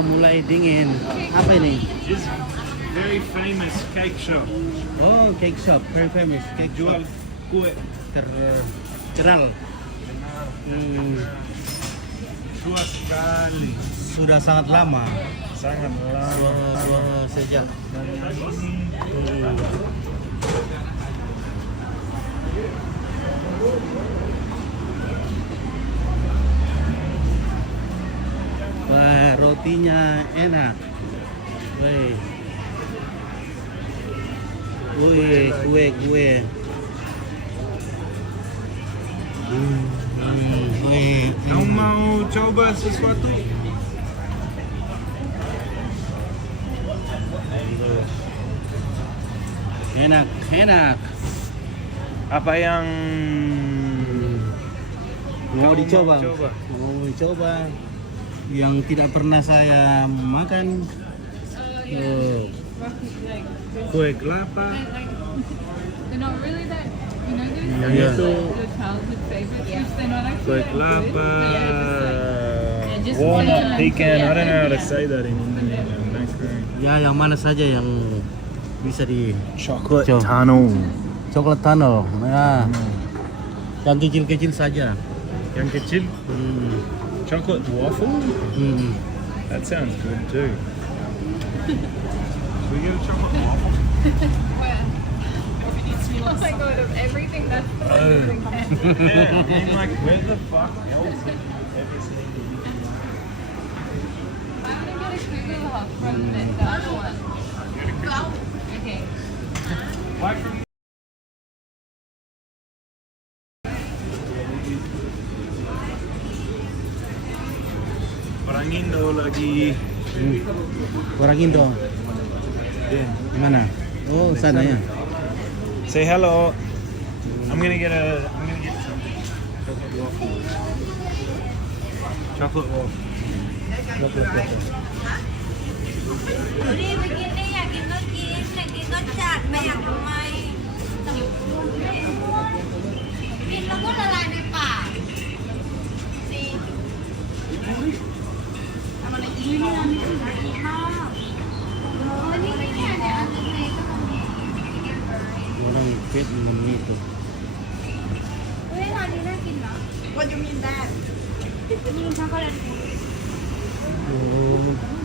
udah mulai dingin. Apa ini? This very famous cake shop. Oh, cake shop, very famous cake shop. Jual kue. Terkenal. Tua sekali. Sudah sangat lama. Sangat lama. Sejak. Wah, rotinya enak. Wih. Wih, kue. Wih. Kamu mau coba sesuatu? Enak. Apa yang Mau dicoba? coba? Mau dicoba. Yang tidak pernah saya makan. Kue kelapa. They're not really that, you know, there's Yang Iya. itu your childhood favorites, which they're not actually kue that kelapa. Yeah, just Walnut, plain pecan. I don't know how to yeah. say that in Mandarin. Ya, yang mana saja yang bisa di Chocolate Coba. tunnel. coklat tunnel. Ya, yang kecil-kecil saja. Yang kecil. Chocolate waffle. Hmm. That sounds good too. Should we get a chocolate waffle? Oh my god, of everything that's the Oh. one thing. Yeah, I mean, like, where the fuck else have you ever seen the I'm gonna get a Kugel from the other one. Okay. Like from Orang Indo lagi. Orang Indo. Yeah. Mana? Oh, sana ya. Say hello. I'm gonna get some chocolate waffle. Chocolate waffle. Chocolate waffle. นี่ไปกินนี่อยากกินก็กินอยากกินก็จัดไม่อยากทำไมกินแล้วก็ละลายในปากสิทำอะไรอีกเนี่ยอีกมากอันนี้เนี่ยอันนี้ก็ทำดี Orang Vietnam itu. เฮ้ยร้านนี้น่ากินนะ What do you mean that นี่ช็อกโกแลต Oh,